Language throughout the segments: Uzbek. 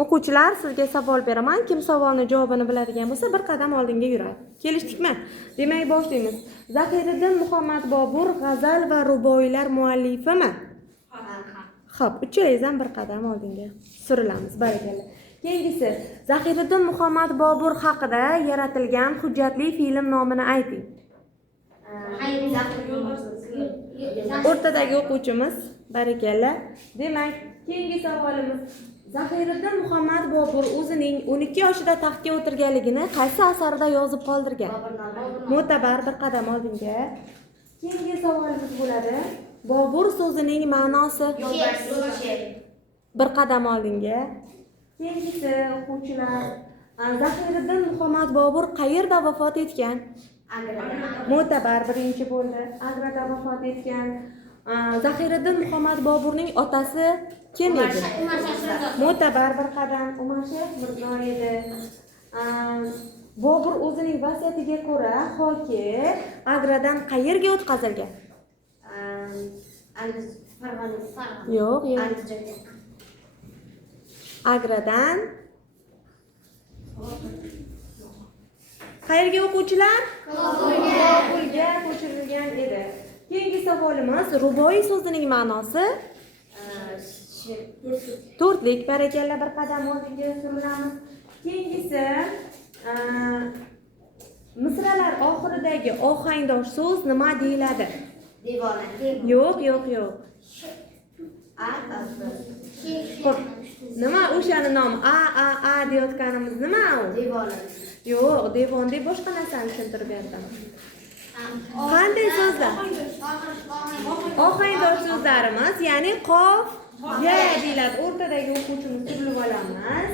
O'quvchilar, sizga savol beraman. Kim savolning javobini biladigan bo'lsa, bir qadam oldinga yuradi. Kelishdikmi? Demak, boshlaymiz. Zahiriddin Muhammad Bobur g'azal va ruboiylar muallifimi? Xo'p, uchalaringiz ham bir qadam oldinga surilamiz. Barakalla. Keyingisi, Zahiriddin Muhammad Bobur haqida yaratilgan hujjatli film nomini ayting. O'rtadagi o'quvchimiz, barakalla. Demak, keyingi savolimiz, Zahiriddin Muhammad Bobur o'zining 12 yoshida taxtga o'tirganligini qaysi asarida yozib qoldirgan? Mo'tabar, bir qadam oldinga. Keyingi savolimiz bo'ladi. Bobur so'zining ma'nosi? Bir qadam oldinga. Keyingisi, o'quvchilar, Zahiriddin Muhammad Bobur qayerda vafot etgan? Mo'tabar birinchi bo'ldi. Agrada vafot etgan. Zahiriddin Muhammad Boburning otasi kim edi? Mo'tabar, bir qadam. Umarshayx Mirzo edi. Bobur o'zining vasiyatiga ko'ra xoki Agradan qayerga o'tkazilgan? Yo'q, Agradan qayerga o'quvchilar? Kobulga ko'chirilgan edi. Keyingi savolimiz, ruboiy so'zining ma'nosi? To'rtlik. Barakalla, bir qadam oldinga surilamiz. Keyingisi, misralar oxiridagi ohangdosh so'z nima deyiladi? Devona. Yo'q. Nima o'shani nomi? A deyotganimiz nima u? Devona. Yo'q, devon deb boshqa narsani tushuntirib berdim. Qanday so'zlar? Ohangdosh so'zlarimiz, ya'ni qof, ya deyiladi. O'rtadagi o'quvchimiz turib olamiz.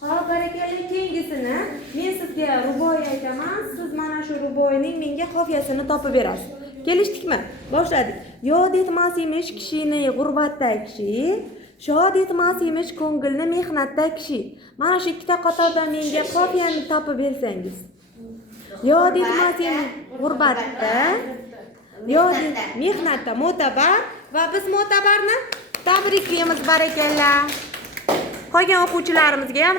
Xo'p, barakalla, keyingisini men sizga ruboiy aytaman, siz mana shu ruboiyning menga qofiyasini topib berasiz. Kelishdikmi? Boshladik. Yod etmas emish kishini g'urbatda kishi, shod etmas emish ko'ngilni mehnatda kishi. Mana shu ikkita qatordan menga qofiyani topib bersangiz. Yod etmas emish g'urbatda, yod mehnatda mo'tabar va biz mo'tabarni tabriklaymiz, barakalla. Qolgan o'quvchilarimizga ham